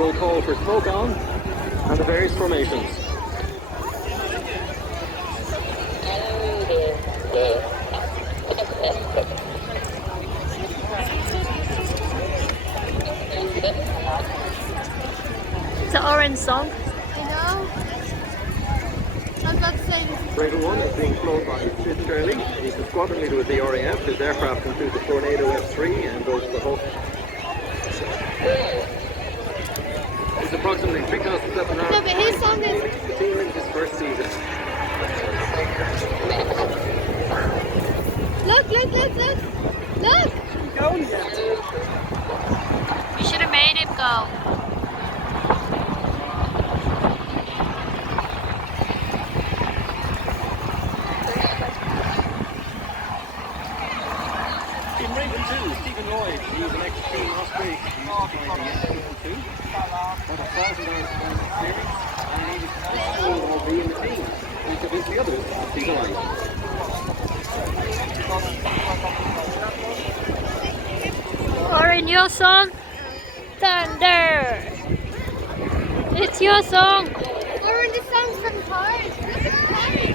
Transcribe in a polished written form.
will call for smoke on and the various formations. It's an orange song. I know. I was about to say this. Bray Air 1 is being flown by Sid Shirley. He's the squadron leader with the RAF. His aircraft includes the Tornado F3 and goes to the Hawk. It's approximately 3,700. No, but his song is. The team in his first season. Look! Look! We should have made him go. In Raven 2, Stephen Lloyd, he's an ex-team Osprey. He's joined the N2. About 1,000 hours of experience, and he will be in the team. He convinced the others he's alive. Orange, your song? Thunder! It's your song! Or in the songs from Cars. Look at Cars.